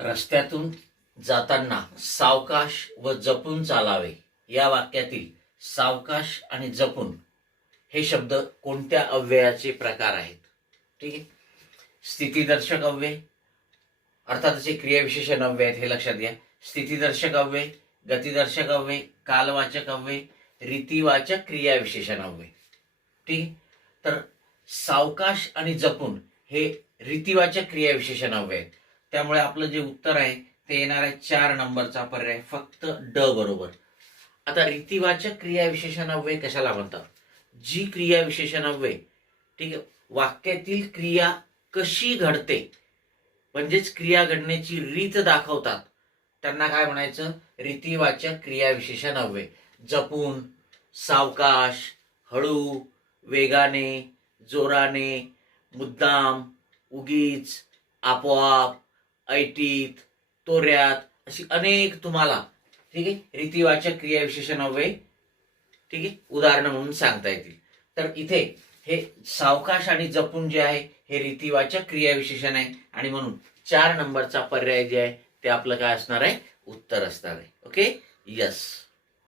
रस्त्यातून जाताना सावकाश व जपून चालावे. या वाक्यातील सावकाश आणि जपून हे शब्द कोणत्या अव्ययाचे प्रकार आहेत? ठीक आहे? स्थितीदर्शक अव्यय. अर्थातच हे क्रियाविशेषण अव्यय आहेत हे लक्षात घ्या. स्थितीदर्शक अव्यय गतिदर्शक अव्यय कालवाचक अव्यय रीतिवाचक क्रियाविशेषण अव्यय. ठीक आहे? तर सावकाश आणि जपून हे रीतिवाचक क्रियाविशेषण अव्यय आहेत. त्यामुळे आपलं जे उत्तर आहे ते येणार आहे चार नंबरचा पर्याय फक्त ड बरोबर. आता रीतिवाचक क्रियाविशेषणव्यय कशाला म्हणतात? जी क्रियाविशेषणव्यय ठीक आहे वाक्यातील क्रिया कशी घडते म्हणजेच क्रिया घडण्याची रीत दाखवतात त्यांना काय म्हणायचं? रीतिवाचक क्रियाविशेषणव्यय जपून सावकाश हळू वेगाने जोराने मुद्दाम उगीच आपोआप ऐटीत तोऱ्यात अशी अनेक तुम्हाला ठीक आहे रीतिवाचक क्रियाविशेषण अव्यय ठीक आहे उदाहरणं म्हणून सांगता येतील. तर इथे हे सावकाश आणि जपून जे आहे हे रीतिवाचक क्रियाविशेषण आहे. आणि म्हणून चार नंबरचा पर्याय जे आहे ते आपलं काय असणार आहे? उत्तर असणार आहे. Okay yes